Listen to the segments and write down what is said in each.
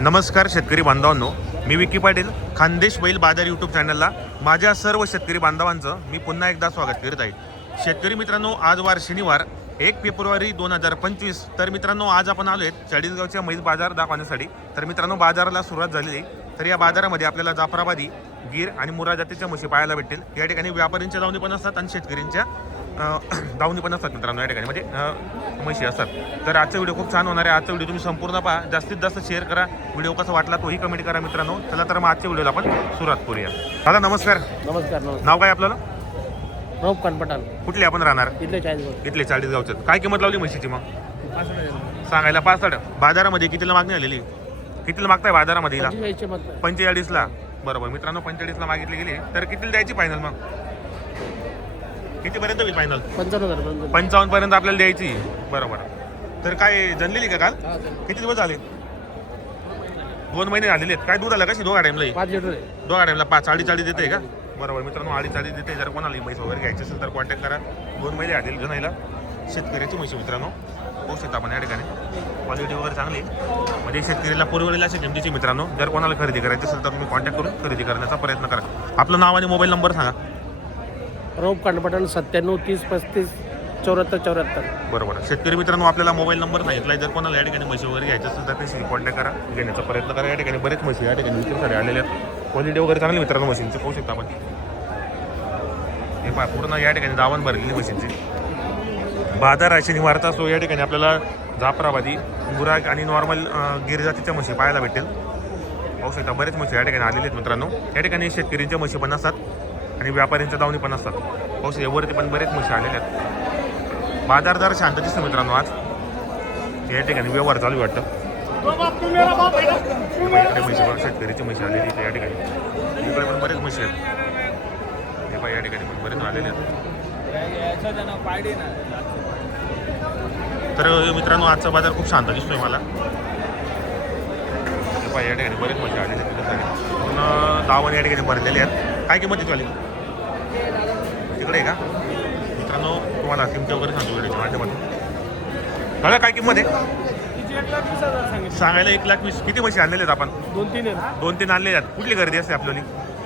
नमस्कार शेतकरी बांधवांनो. मी विकी पाटील खानदेश बैल बाजार यूट्यूब चॅनलला माझ्या सर्व शेतकरी बांधवांचं मी पुन्हा एकदा स्वागत करीत आहे. शेतकरी मित्रांनो आज वार शनिवार एक फेब्रुवारी दोन हजार पंचवीस. तर मित्रांनो आज आपण आलो आहेत चाळीसगावच्या मैल बाजार दाखवण्यासाठी. तर मित्रांनो बाजाराला सुरुवात झालेली आहे. तर या बाजारामध्ये आपल्याला जाफराबादी गीर आणि मुरा जातीच्या म्हशी पाहायला भेटतील. या ठिकाणी व्यापाऱ्यांच्या लावणी पण असतात आणि शेतकऱ्यांच्या दावणी पण असतात मित्रांनो या ठिकाणी. म्हणजे म्हशी असतात. तर आजचा व्हिडिओ खूप छान होणार आहे. आजचा व्हिडिओ तुम्ही संपूर्ण पहा. जास्तीत जास्त शेअर करा. व्हिडिओ कसा वाटला तोही कमेंट करा मित्रांनो. चला तर मग आजच्या व्हिडिओला आपण सुरुवात करूया. दादा नमस्कार. नमस्कार नाव काय आपल्याला? कनपटाल कुठले आपण राहणार? इथले चाळीस गावचे काय किंमत लावली म्हशीची मग? सांगायला पाच साठ बाजारामध्ये कितीला मागणी आलेली? कितीला मागताय बाजारामध्ये पंचेचाळीसला? बरोबर. मित्रांनो पंचेचाळीसला मागितली गेली. तर कितीला द्यायची फायनल मग? कितीपर्यंत होईल फायनल पंचावन्न हजार पंचावन्न. पंचावन्न पर्यंत आपल्याला द्यायची. बरोबर. तर काय जनलेली का काल? किती दिवस झाले? दोन महिने झालेले आहेत. काय दूध आलं कशी? दोघा टाईमला पाच लिटर आहे. दोघा टाईमला पाच. अडीच अडीच देते का? बरोबर. मित्रांनो अडीच अडीच देते जर कोणाला म्हैस वगैरे घ्यायची असेल तर कॉन्टॅक्ट करा. दोन महिने आलेली जणायला. शेतकऱ्याची म्हशी मित्रांनो. होऊ शकता आपण या ठिकाणी. क्वालिटी वगैरे चांगली आहे. म्हणजे शेतकरीला पुरवलेल्या अशा किमतीची मित्रांनो. जर कोणाला खरेदी करायची असेल तर तुम्ही कॉन्टॅक्ट करून खरेदी करण्याचा प्रयत्न करा. आपलं नाव आणि मोबाईल नंबर सांगा. रोप कनपटाल सत्त्याण्णव तीस पस्तीस चौऱ्याहत्तर चौऱ्याहत्तर. बरोबर. शेतकरी मित्रांनो आपल्याला मोबाईल नंबर सांगितला जर कोणाला या ठिकाणी म्हशी वगैरे घ्यायचं असेल तर त्याशी कॉन्टॅक्ट करा. घेण्याचा प्रयत्न करा. या ठिकाणी बरेच म्हशी या ठिकाणी विक्रीसाठी आलेल्या आहेत. क्वालिटी वगैरे चांगली मित्रांनो मशीनची पाहू शकता आपण. हे पहा पूर्ण या ठिकाणी दावण भरलेली मशीनची बाजार आहे शनिवारचा असतो या ठिकाणी आपल्याला जाफराबादी गुराग आणि नॉर्मल गिर जातीच्या म्हशी पाहायला भेटेल. पाहू शकता बरेच म्हशी या ठिकाणी आलेले आहेत मित्रांनो. या ठिकाणी शेतकऱ्यांच्या म्हशी पण असतात. आणि व्यापाऱ्यांच्या दावणी पण असतात. पाऊस यावरती पण बरेच म्हशी आलेले आहेत. बाजार जरा शांत दिसतो मित्रांनो आज. या ठिकाणी व्यवहार चालू वाटतं. इकडे म्हशी शेतकरीची म्हशी आलेली इथे या ठिकाणी. इकडे पण बरेच म्हशी आहेत. हे पहा या ठिकाणी पण बरेच आलेले आहेत. तर मित्रांनो आजचा बाजार खूप शांत दिसतोय मला. हे या ठिकाणी बरेच मजा आलेले आहेत. पण पूर्ण दावण या ठिकाणी भरलेले आहेत. काय किंमत आली आहे का? मित्रांनो तुम्हाला किंमती वगैरे सांगतो व्हिडिओच्या माध्यमातून. कळलं काय किंमत आहे? सांगायला एक लाख वीस. किती म्हशी आणलेले आहेत आपण? दोन तीन दोन तीन आणलेले आहेत. कुठली खरेदी असते आपल्याली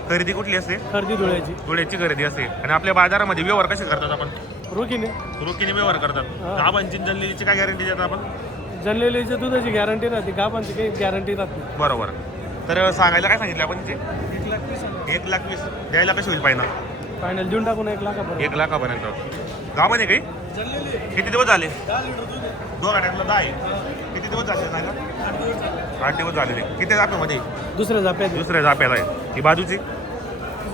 खरेदी कुठली असते? खरेदी धुळ्याची. धुळ्याची खरेदी असते. आणि आपल्या बाजारामध्ये व्यवहार कसे करतात आपण? रोखीने. रोखीने व्यवहार करतात. गाबांची जनलेलीची काय गॅरंटी देतात आपण? जनलेलीच्या दुधाची गॅरंटी राहते. गापांची काही गॅरंटी राहत बरोबर. तर सांगायला काय सांगितलं आपण तिथे एक लाख वीस एक लाख वीस. द्यायला कशी होईल पाहिजे फायनल देऊन टाकून एक लाखापर्यंत. एक लाखापर्यंत. गावाने काही? किती दिवस झाले? दोघा टाइमला दहा आहे. किती दिवस झाले सांगा? आठ दिवस झालेले किती जाप्यामध्ये दुसऱ्या जाप्यात. दुसऱ्या जाप्याला आहे. ही बाजूची?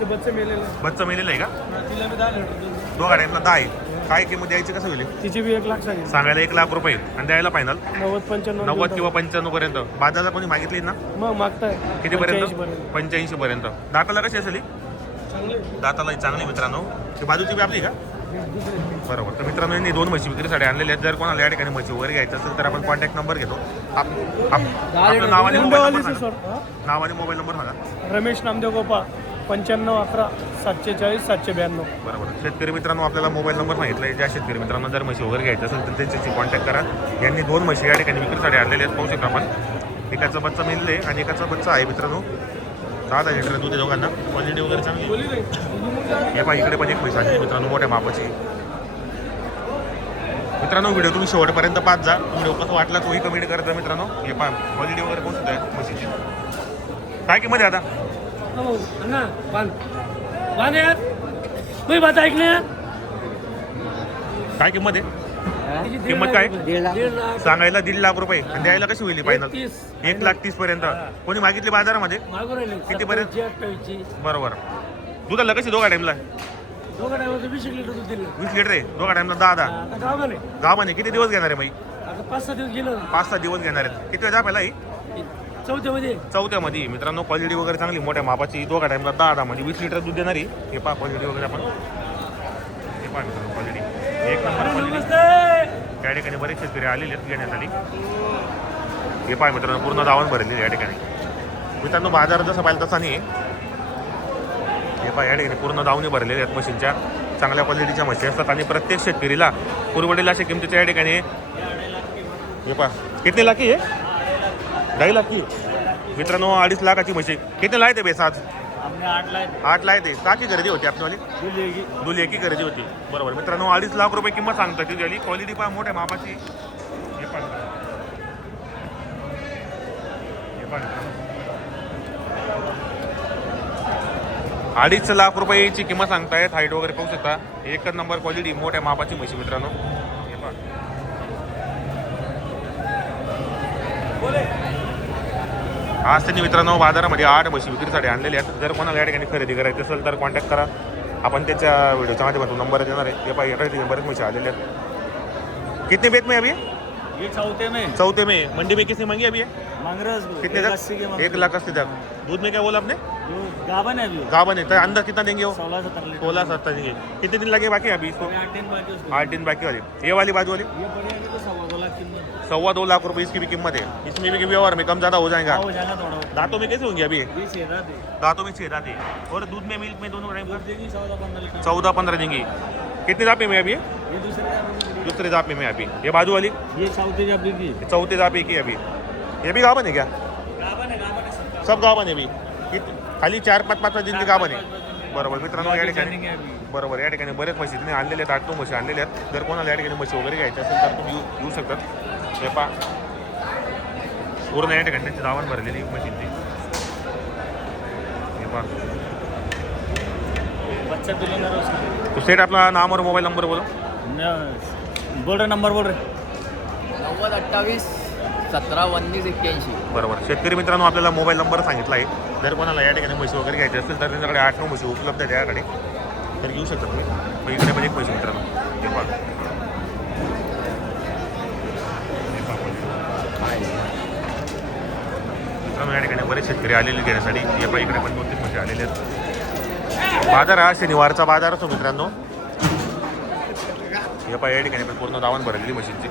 बच्चे मेलेले. बच्चा मेलेलं आहे का? तिला मी दहा लिटर दोघा टाइमला दहा आहे. काय किंमत द्यायची कसं होईल? तिची बी एक लाख सांगितलं सांगायला एक लाख रुपये. आणि द्यायला फायनल नव्वद पंच्याण्णव नव्वद किंवा पंच्याण्णव पर्यंत. बाजाराला कोणी मागितली ना? मग मागताय. किती पर्यंत 85 पर्यंत. पंच्याऐंशी पर्यंत. दाताला कशी असेल ही? चांगले दाताला चांगली मित्रांनो. ती बाजूची बी आपली का? बरोबर. तर मित्रांनो यांनी दोन म्हशी विक्रीसाठी आणलेले आहेत. जर कोणाला या ठिकाणी म्हशी वगैरे घ्यायचं असेल तर आपण कॉन्टॅक्ट नंबर घेतो. आप- आप- आपलं नाव आणि मोबाईल नंबर सांगा? नाव आणि मोबाईल नंबर सांगा. रमेश नामदेव गोपाळ पंच्याण्णव अकरा सातशे चाळीस सातशे ब्याण्णव बरोबर. शेतकरी मित्रांनो आपल्याला मोबाईल नंबर सांगितला ज्या शेतकरी मित्रांनो जर म्हशी वगैरे घ्यायचं असेल तर त्यांच्याशी कॉन्टॅक्ट करा. यांनी दोन म्हशी या ठिकाणी विक्रीसाठी आणलेले आहेत. पाहू शकता आपण. एकाचा बच्चा मिळले आणि एकाचा बच्चा आहे मित्रांनो. दहा दहा लिटर दूध आहे दोघांना. क्वालिटी वगैरे चांगली. हे पहा इकडे पण एक म्हैस आहे. मित्रांनो मोठ्या मापाची. मित्रांनो व्हिडिओ तुम्ही शेवटपर्यंत पाच जा. व्हिडिओ कसं वाटला तोही कमेंट करता मित्रांनो. हे पहा क्वालिटी वगैरे कोणतं आहे? म्हशीची. काय किंमत आहे आता? हो तुम्ही काय किंमत आहे? किंमत काय? दीड लाख. सांगायला दीड लाख रुपये. आणि द्यायला कशी होईल फायनल तीस एक लाख तीस पर्यंत. कोणी मागितली बाजारामध्ये? मागून राहिले. कितीपर्यंत? सत्तावीसची, अठ्ठावीसची बरोबर. दुधाला कशी दोघा टाइमला दोघं वीस एक लिटर दूध दिलं. वीस लिटर आहे. दोघा टाइमला दहा दहा आता गावाने गावाने किती दिवस घेणार आहे आता पाच सहा दिवस गेलं पाच सहा दिवस घेणार आहेत. किती वेळा पहिला ही? चौथ्यामध्ये. चौथ्यामध्ये. मित्रांनो क्वालिटी वगैरे चांगली मोठ्या मापाची दोघा टाइमला दहा दहा म्हणजे वीस लिटर दूध देणारी हे पहा क्वालिटी वगैरे आपण. हे पहा मित्रांनो क्वालिटी एक नंबर क्वालिटी त्या ठिकाणी बरेच शेतकरी आलेले आहेत घेण्यासाठी. हे पाय मित्रांनो पूर्ण दावण भरलेली या ठिकाणी. मित्रांनो बाजार जसा पाहिजे तसा नाही. हे पाय या ठिकाणी पूर्ण दावणी भरलेले आहेत मशीनच्या. चांगल्या क्वालिटीच्या मशीन असतात. आणि प्रत्येक शेतकरीला पुरवडेल अशा किमतीच्या या ठिकाणी. हे पहा किती लाखी आहे? ढाई लाखी. मित्रांनो अडीच लाखाची म्हशी किती लाय ते बेस आज हमने आठ लाख आठ लाय ते काची खरेदी होती आपल्यावाली? दूध लेगी दुली एकी खरेदी होती? बरोबर. मित्रांनो अडीच लाख रुपये किंमत सांगतात ती झाली क्वालिटी पहा मोठ्या मापाची. हे. हे मित्रांनो. अडीच लाख रुपयाची किंमत सांगतायत. हाईट वगैरे पाहू शकता. एकच नंबर क्वालिटी मोठ्या मापाची म्हशी मित्रांनो हे पहा आज त्यांनी मित्रांनो बाजारामध्ये आठ म्हशी विक्रीसाठी आणलेल्या आहेत. जर कोणाला या ठिकाणी खरेदी करायची असेल तर कॉन्टॅक्ट करा. आपण त्यांच्या व्हिडिओच्या माध्यमातून नंबर देणार आहे. ते पाहिजे बरेच म्हशी आलेले आहेत. कितने बेत में अभी? ये चौथे में. चौथे में. मंडी में किसने मांगी अभी? है? कितने तक। एक लाख अस्सी तक. दूध में क्या बोला आपने? जो गावन है अभी. गावन है. तो अंदर कितना देंगे वो? सोलह सत्तर देंगे. कितने दिन लगे बाकी अभी इसको? आठ दिन बाकी आठ दिन बाकी वाली ये वाली बाजू वाली? ये बढ़िया तो सवा दो लाख सवा दो लाख रुपए इसकी भी कीमत है। इसमें भी व्यवहार में कम ज़्यादा हो जाएगा? हो जाएगा थोड़ा दांतों में कैसे होंगे अभी? ये? ये दांतों में छेद आते और दूध में मिल्क में दोनों टाइम चौदह पंद्रह देंगी। कितने जापे में अभी ये? ये दूसरे गावन में अभी। ये बाजू वाली? ये चौथे जब की की अभी। ये भी गावन है क्या? है गावन है सब गावन मी कित- खाली चार पाच पाच दिंडी गावन आहे बरोबर मित्रांनो या ठिकाणी अभी. बरोबर या ठिकाणी बरेच म्हशी तुम्ही आणलेले आहेत आठ नऊ म्हशी आणलेल्या आहेत. जर कोणाला या ठिकाणी म्हशी वगैरे घ्यायच्या असेल तर तुम्ही येऊ येऊ शकतात. हे पहा पूर्ण या ठिकाणी त्यांची दावण भरलेली है उसका तो सेट आपला नाम और मोबाईल नंबर बोलो. न- बोल रहे नंबर बोल रहे नव्वद अठ्ठावीस सतरा उन्नीस एक्क्याऐंशी. बरोबर. शेतकरी मित्रांनो आपल्याला मोबाईल नंबर सांगितला आहे. जर कोणाला या ठिकाणी म्हशी वगैरे घ्यायची असेल तर त्यांच्याकडे आठ नऊ म्हशी उपलब्ध आहेत याकडे. तर घेऊ शकता तुम्ही. मग इकडे पण एक म्हशी मित्रांनो हे पहा हे पहा म्हशी. मित्रांनो या ठिकाणी बरेच शेतकरी आलेले घेण्यासाठी हे पण इकडे पण दोन तीन म्हशी आलेले आहेत. बाजार हा शनिवारचा बाजार असतो मित्रांनो. हे पाय या ठिकाणी पण पूर्ण दावण भरलेली मशीनची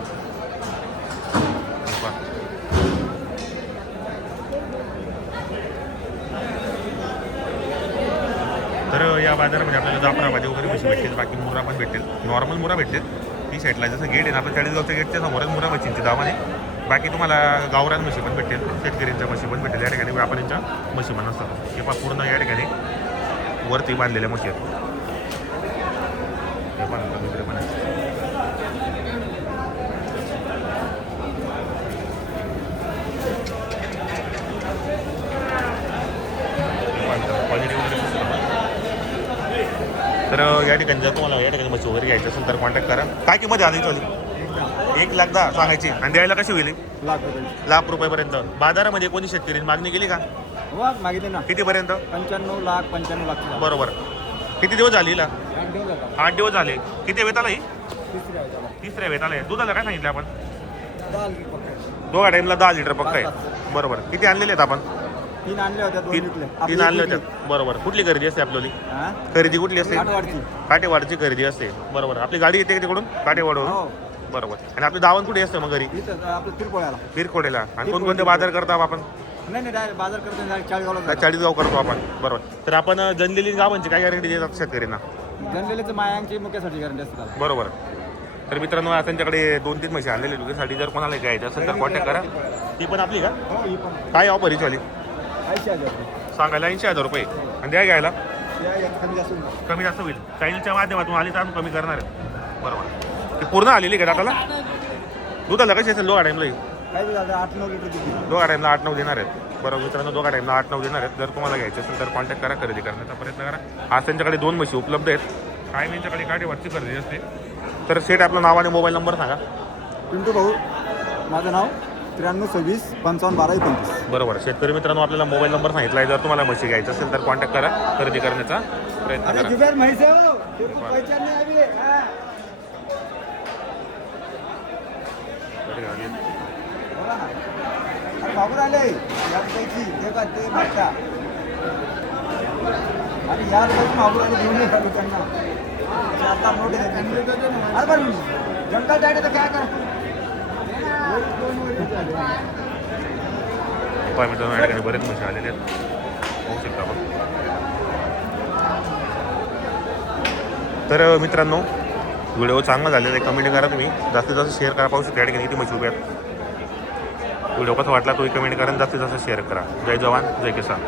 तर या बाजारामध्ये आपल्याला जाफराबादी वगैरे म्हशी भेटतील बाकी मुरा पण भेटेल नॉर्मल मुरा भेटेल ती साईडला जसं गेट आहे ना आपल्या चाळीसगावच्या गेटच्या समोरच मुरा मशीनची दाम आहे. बाकी तुम्हाला गावरान म्हशी पण भेटेल शेतकऱ्यांच्या म्हशी पण भेटेल या ठिकाणी व्यापाऱ्यांच्या म्हशी पण असतात. हे पहा पूर्ण या ठिकाणी वरती बांधलेल्या म्हशी आहेत. हे पण वगैरे तर या ठिकाणी जर तुम्हाला या ठिकाणी म्हशी वगैरे घ्यायची असेल तर कॉन्टॅक्ट करा. काय किंमत आहे आधी चॉली एक लाख दहा सांगायची. आणि द्यायला कशी होईल? लाख रुपये. लाख रुपयेपर्यंत. बाजारामध्ये कोणी शेतकरी मागणी केली का? मागितले ना. कितीपर्यंत? पंच्याण्णव लाख पंच्याण्णव लाख बरोबर. किती दिवस झाले हिला? तिसऱ्या आठ दिवस झाले. किती वेत आला ही? तिसऱ्या वेत आलाय दुधाला काय सांगितलं आपण? दोघा टाईमला दहा लिटर फक्त आहे. बरोबर. किती आणलेले आहेत आपण? तीन आणले होत्या दोन तीन आणले होते. बरोबर. कुठली खरेदी असते आपल्याली हा? खरेदी कुठली असते? आठवाडची काटेवाडची खरेदी असते. बरोबर. आपली गाडी येते का तिकडून? काटेवाडवरून? हो. बरोबर. आणि आपली दावण कुठे असते मग घरी? इथं आपलं तिरपोळ्याला. बिरकोडेला आणि कोणकोणते बाजार करता आपण? नाही नाही डायरेक्ट बाजार करतो चाळीसगावला चाळीसगाव करतो आपण. बरोबर. तर आपण जनलेली गावांची काय गॅरंटी देतात शेतकऱ्यांना? जनलेल्याचं मायांची मुख्यासाठी गॅरंटी असते त्याला बरोबर. तर मित्रांनो आज त्यांच्याकडे दोन तीन म्हशी आणलेले दुधासाठी जर कोणाला घ्यायचं असेल तर कॉन्टॅक्ट करा. ती पण आपली का? हो ही पण. काय ऑफर ही चाली ऐंशी हजार रुपये. सांगायला ऐंशी हजार रुपये. आणि द्या घ्यायला. या- या कमी जास्त होईल. कमी जास्त होईल. चॅनलच्या माध्यमातून आली तर आम्ही कमी करणार आहे. बरोबर. ती पूर्ण आलेली का टाकाला दुधाला कशी असेल दोघा टाईमला आठ नऊ लिटर दूध. दोघा टाईमला आठ नऊ देणार आहेत. बरोबर मित्रांनो दोघा टाईमला आठ नऊ देणार आहेत. जर तुम्हाला घ्यायचं असेल तर कॉन्टॅक्ट करा खरेदी करण्याचा प्रयत्न करा. आज त्यांच्याकडे दोन म्हशी उपलब्ध आहेत. काय त्यांच्याकडे काटेवरची खरेदी असते? तर सेट आपलं नाव आणि मोबाईल नंबर सांगा. पिंटू भाऊ माझं नाव त्र्याण्णव सव्वीस पंचावन्न बारा एकोणतीस. बरोबर. शेतकरी मित्रांनो आपल्याला मोबाईल नंबर सांगितला आहे. जर तुम्हाला म्हशी घ्यायचं असेल तर कॉन्टॅक्ट करा खरेदी करण्याचा प्रयत्न करा जुबेर म्हैस आहे हो. ते पहिचान नाही आली आले यापैकी ते का ते बघता अरे यार पैकी बाबूर आले घेऊन येतो त्यांना आता मोठे अरे पण जंगल जायचं तर काय कर? पाय मित्रांनो या ठिकाणी बरेच म्हशी आलेले आहेत. होऊ शकता आपण तर मित्रांनो व्हिडिओ चांगला झालेला आहे. कमेंट करा तुम्ही. जास्तीत जास्त शेअर करा. पाहू शकता या ठिकाणी किती म्हशी उभ्या व्हिडिओ कसा वाटला तोही कमेंट करा जास्तीत जास्त शेअर करा. जय जवान जय किसान.